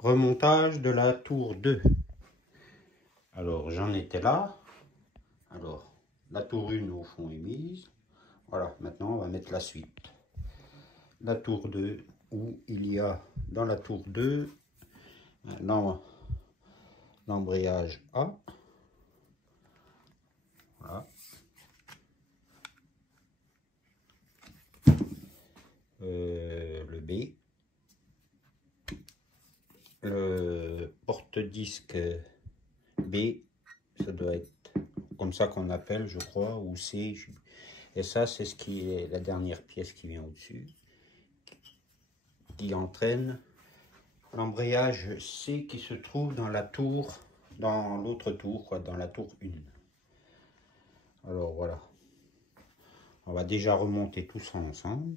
Remontage de la tour 2. Alors j'en étais là. Alors la tour 1 au fond est mise. Voilà, maintenant on va mettre la suite. La tour 2 où il y a dans la tour 2 l'embrayage A. Voilà. Le B. Le porte-disque B, ça doit être comme ça qu'on appelle, je crois, ou C. Et ça, c'est ce qui est la dernière pièce qui vient au-dessus, qui entraîne l'embrayage C qui se trouve dans la tour, dans l'autre tour, quoi, dans la tour 1. Alors voilà, on va déjà remonter tout ça ensemble.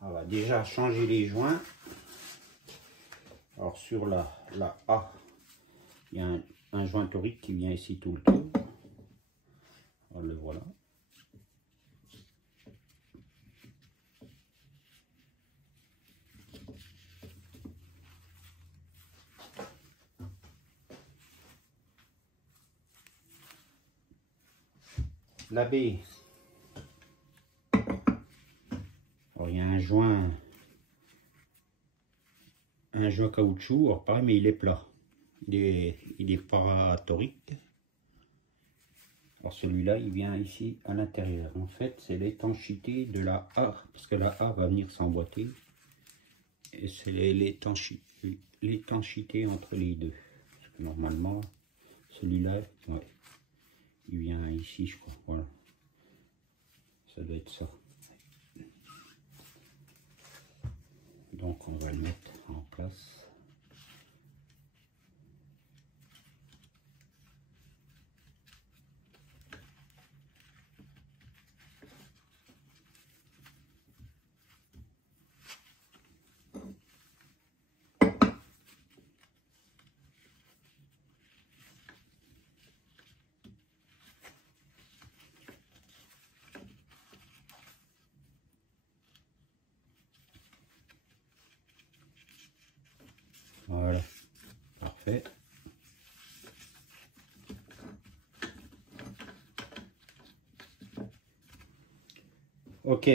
On va déjà changer les joints. Alors sur la A, il y a un joint torique qui vient ici tout le tour. Alors le voilà. La B, alors, il y a un joint caoutchouc, alors pareil, mais il est plat. Il est pas torique. Alors celui-là, il vient ici à l'intérieur. En fait, c'est l'étanchéité de la A, parce que la A va venir s'emboîter. Et c'est l'étanchéité entre les deux. Parce que normalement, celui-là, ouais, il vient ici, je crois. Voilà. Ça doit être ça. Donc on va le mettre en place. Voilà, parfait. Ok,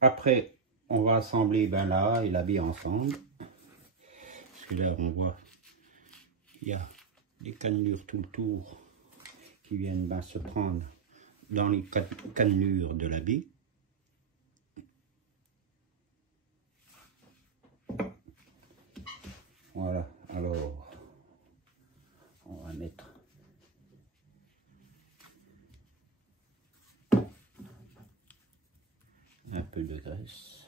après on va assembler la A et la B ensemble. Parce que là on voit il y a des cannelures tout le tour qui viennent se prendre dans les cannelures de la B. Voilà, alors on va mettre un peu de graisse.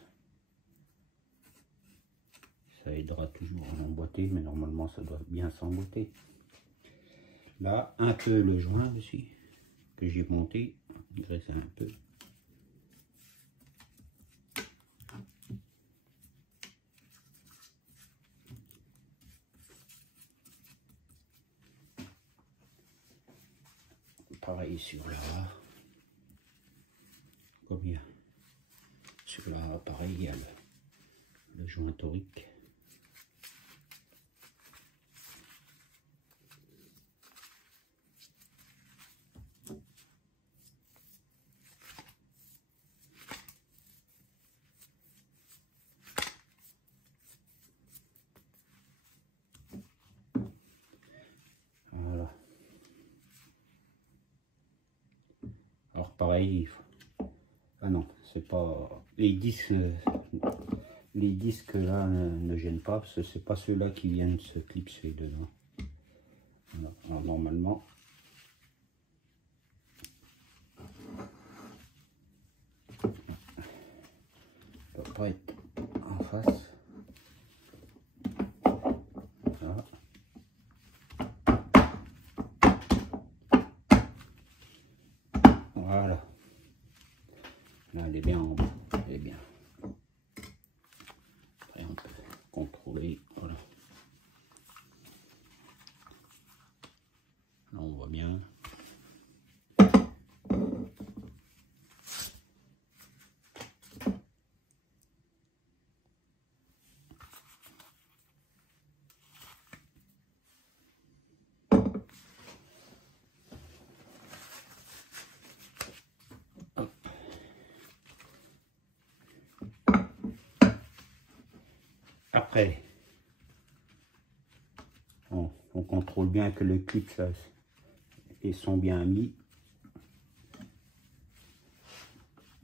Ça aidera toujours à l'emboîter, mais normalement ça doit bien s'emboîter. Là, un peu le joint aussi, que j'ai monté, graisser un peu. Pareil sur la A. Comme il y a sur la A, pareil, il y a le joint torique. Voilà. Alors pareil, ah non, c'est pas les disques là ne gênent pas, parce que c'est pas ceux-là qui viennent se clipser dedans. Voilà. Alors normalement ça doit pas être en face. Voilà. Après, on contrôle bien que le clip ça, ils sont bien mis.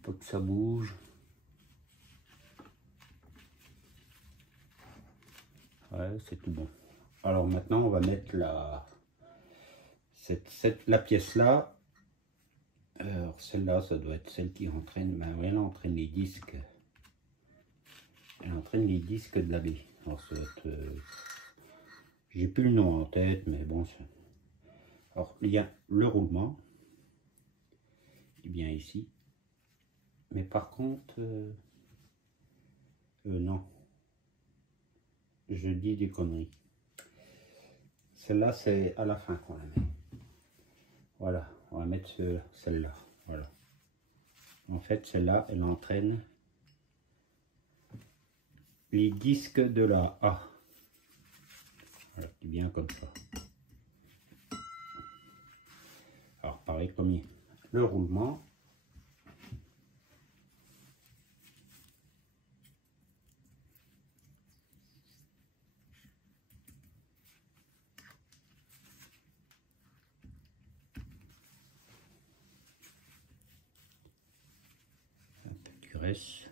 Pas que ça bouge. Ouais, c'est tout bon. Alors maintenant, on va mettre la pièce là. Alors celle-là, ça doit être celle qui entraîne. Ben, elle entraîne les disques. Elle entraîne les disques de la baie. Alors ça doit être, j'ai plus le nom en tête, mais bon. Alors il y a le roulement. Et bien ici. Mais par contre, non. Je dis des conneries. Celle-là, c'est à la fin qu'on la met. Voilà, on va mettre celle-là. Voilà. En fait, celle-là, elle entraîne les disques de la A. Voilà, bien comme ça. Alors, pareil comme le roulement. Un peu de graisse.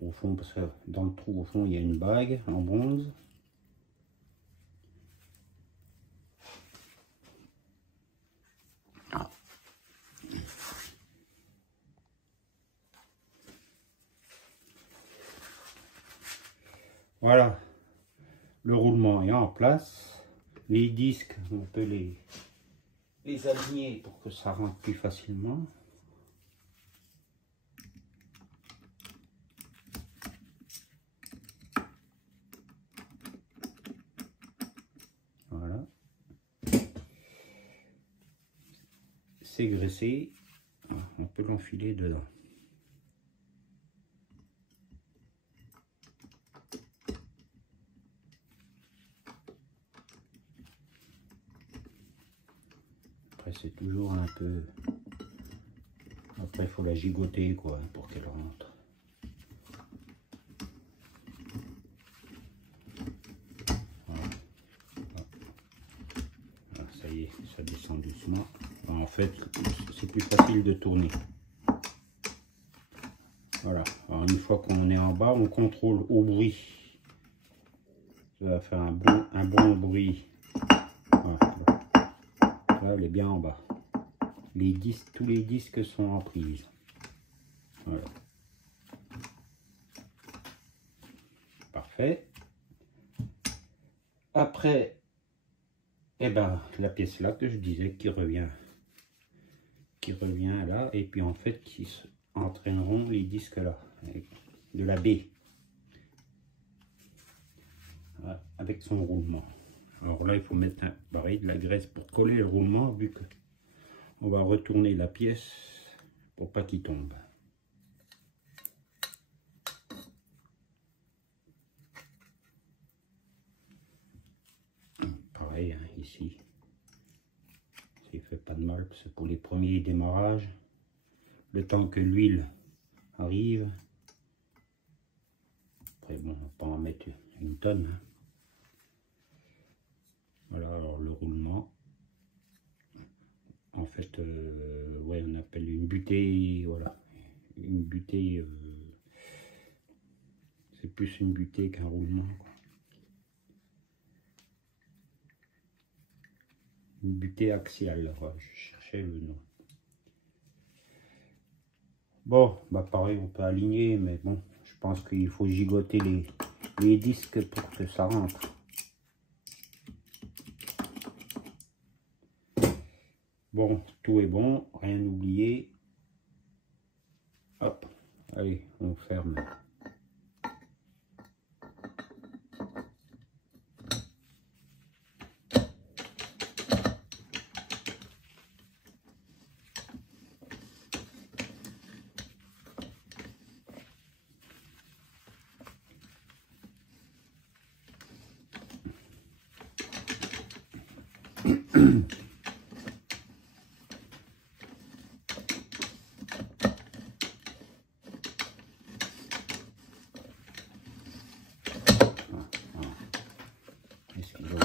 Au fond, parce que dans le trou, au fond, il y a une bague en bronze. Ah. Voilà, le roulement est en place. Les disques, on peut les aligner pour que ça rentre plus facilement. Voilà. C'est graissé. On peut l'enfiler dedans. Après c'est toujours un peu... Après il faut la gigoter quoi pour qu'elle rentre. Voilà. Voilà, ça y est, ça descend doucement. En fait, c'est plus facile de tourner. Voilà. Alors une fois qu'on est en bas, on contrôle au bruit. Ça va faire un bon bruit. Voilà. Là, elle est bien en bas. Les disques, tous les disques sont en prise. Voilà. Parfait. Après, eh ben, la pièce là que je disais qui revient là, et puis en fait qui entraîneront les disques là, de la baie. Voilà, avec son roulement. Alors là, il faut mettre pareil de la graisse pour coller le roulement, vu que on va retourner la pièce pour pas qu'il tombe. Pareil, hein, ici, ça fait pas de mal, parce que pour les premiers démarrages, le temps que l'huile arrive, après bon, on va pas en mettre une tonne. Hein. Voilà, alors le roulement. En fait, ouais, on appelle une butée, voilà, une butée, c'est plus une butée qu'un roulement, quoi. Une butée axiale, voilà, je cherchais le nom. Bon, bah pareil, on peut aligner, mais bon, je pense qu'il faut gigoter les disques pour que ça rentre. Bon, tout est bon, rien oublié. Hop, allez, on ferme.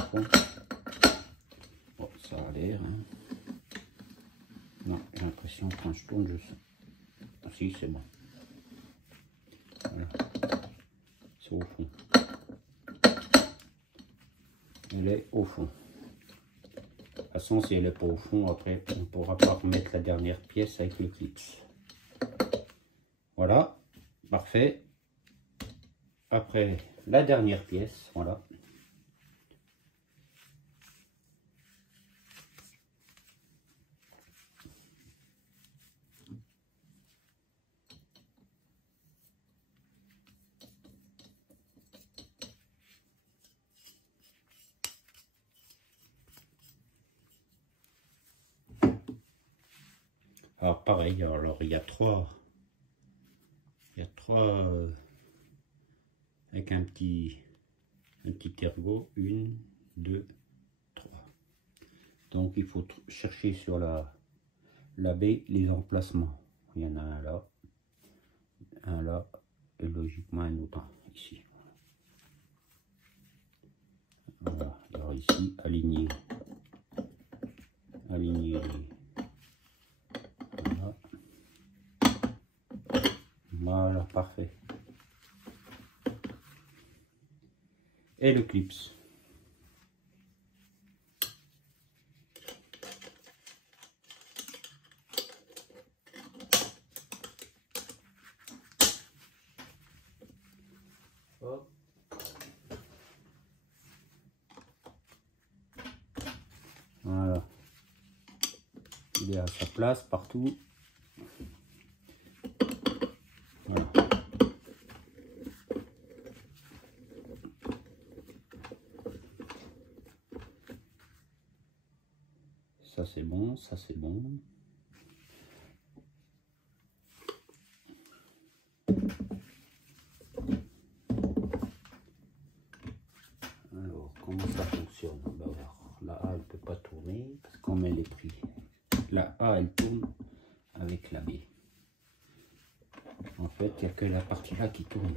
fond. Bon, ça a l'air. Hein. Non, j'ai l'impression que quand je tourne, je sens. Ah, si, c'est bon. Voilà. C'est au fond. Elle est au fond. De toute façon, si elle n'est pas au fond, après, on ne pourra pas remettre la dernière pièce avec le clips. Voilà, parfait. Après, la dernière pièce, voilà. Alors pareil, alors il y a trois avec un petit ergot, 1, 2, 3. Donc il faut chercher sur la baie les emplacements. Il y en a un là, et logiquement un autre ici. Voilà, alors ici, aligner. Voilà, parfait. Et le clips. Hop. Voilà. Il est à sa place partout. Voilà. Ça c'est bon, ça c'est bon. Alors, comment ça fonctionne? Ben, alors, la A elle peut pas tourner parce qu'on met les prix. La A elle tourne avec la B. En fait, il n'y a que la partie là qui tourne.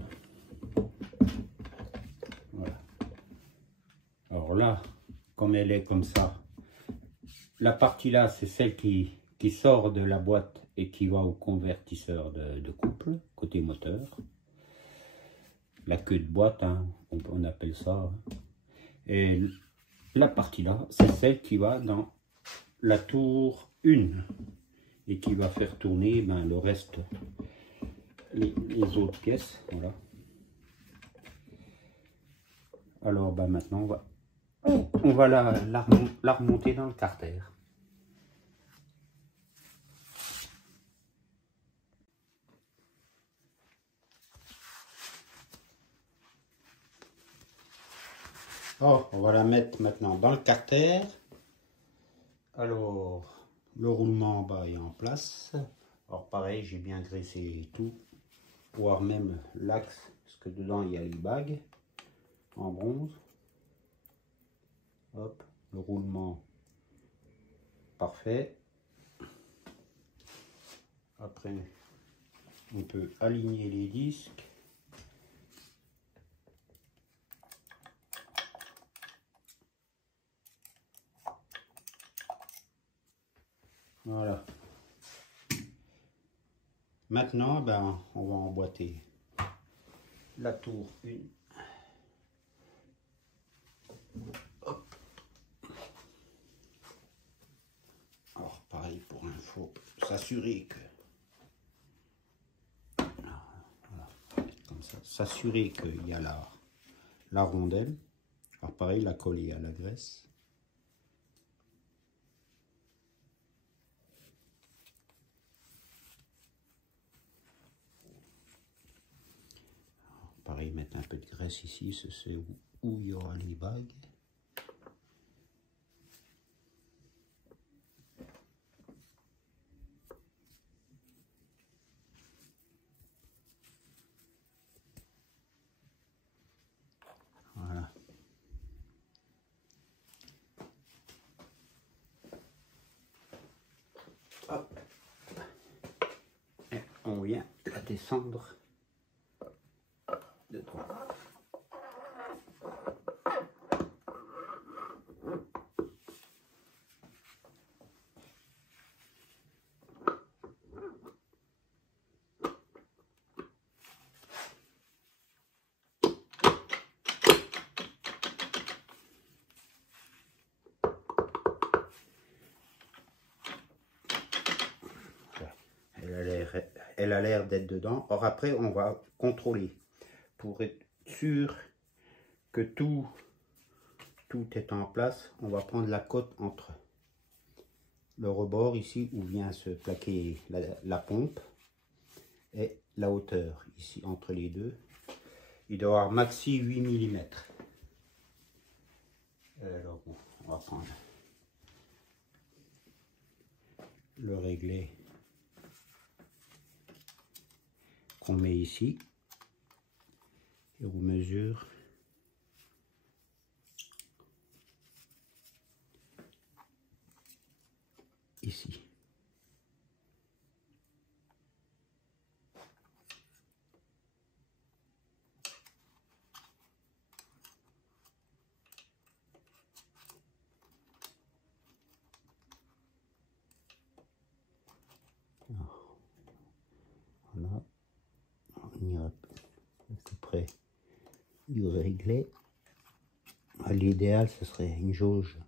Voilà. Alors là, comme elle est comme ça, la partie là, c'est celle qui sort de la boîte et qui va au convertisseur de couple, côté moteur. La queue de boîte, hein, on appelle ça. Hein. Et la partie là, c'est celle qui va dans la tour 1 et qui va faire tourner ben, le reste, les autres pièces. Voilà. Alors ben, maintenant, on va la remonter dans le carter. Oh, on va la mettre maintenant dans le carter. Alors, le roulement en bas est en place. Alors pareil, j'ai bien graissé tout, voire même l'axe, parce que dedans il y a les bagues en bronze. Hop, le roulement parfait. Après, on peut aligner les disques. Voilà. Maintenant, ben, on va emboîter la tour 1. Hop. Alors, pareil pour info, s'assurer que... Voilà, comme ça, s'assurer qu'il y a la rondelle. Alors, pareil, la coller à la graisse. Pareil, mettre un peu de graisse ici, c'est où il y aura les bagues. Voilà. Hop. Et on vient la descendre de droite. elle a l'air d'être dedans. Or après, on va contrôler pour être sûr que tout est en place. On va prendre la cote entre le rebord ici où vient se plaquer la pompe et la hauteur ici entre les deux. Il doit y avoir maxi 8 mm. Alors bon, on va prendre le réglé qu'on met ici et on mesure ici. Voilà, on ira à peu près du réglé. L'idéal, ce serait une jauge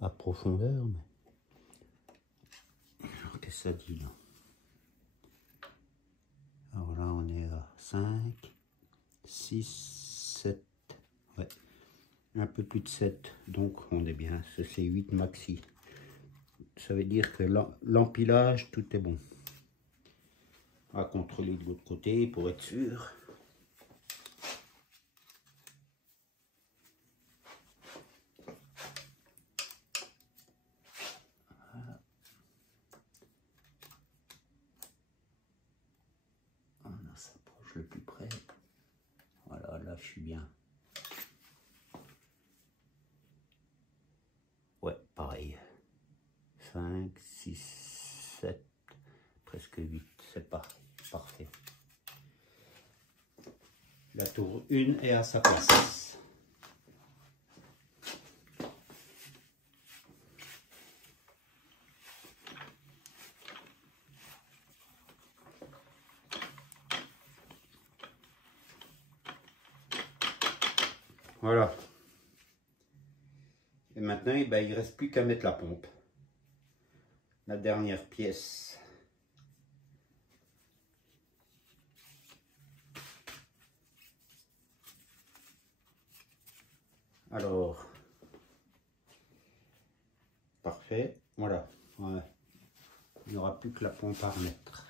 à profondeur. Mais... qu'est-ce que ça dit là? Alors là, on est à 5, 6, 7, ouais, un peu plus de 7, donc on est bien, c'est 8 maxi. Ça veut dire que l'empilage, tout est bon. On va contrôler de l'autre côté pour être sûr. Voilà. On s'approche le plus près. Voilà, là je suis bien. Ouais, pareil. 5, 6, 7, presque 8, c'est parfait. La tour 1 est à sa place. Voilà. Et maintenant, eh ben, il ne reste plus qu'à mettre la pompe. La dernière pièce. Alors, parfait. Voilà. Ouais. Il n'y aura plus que la pompe à remettre.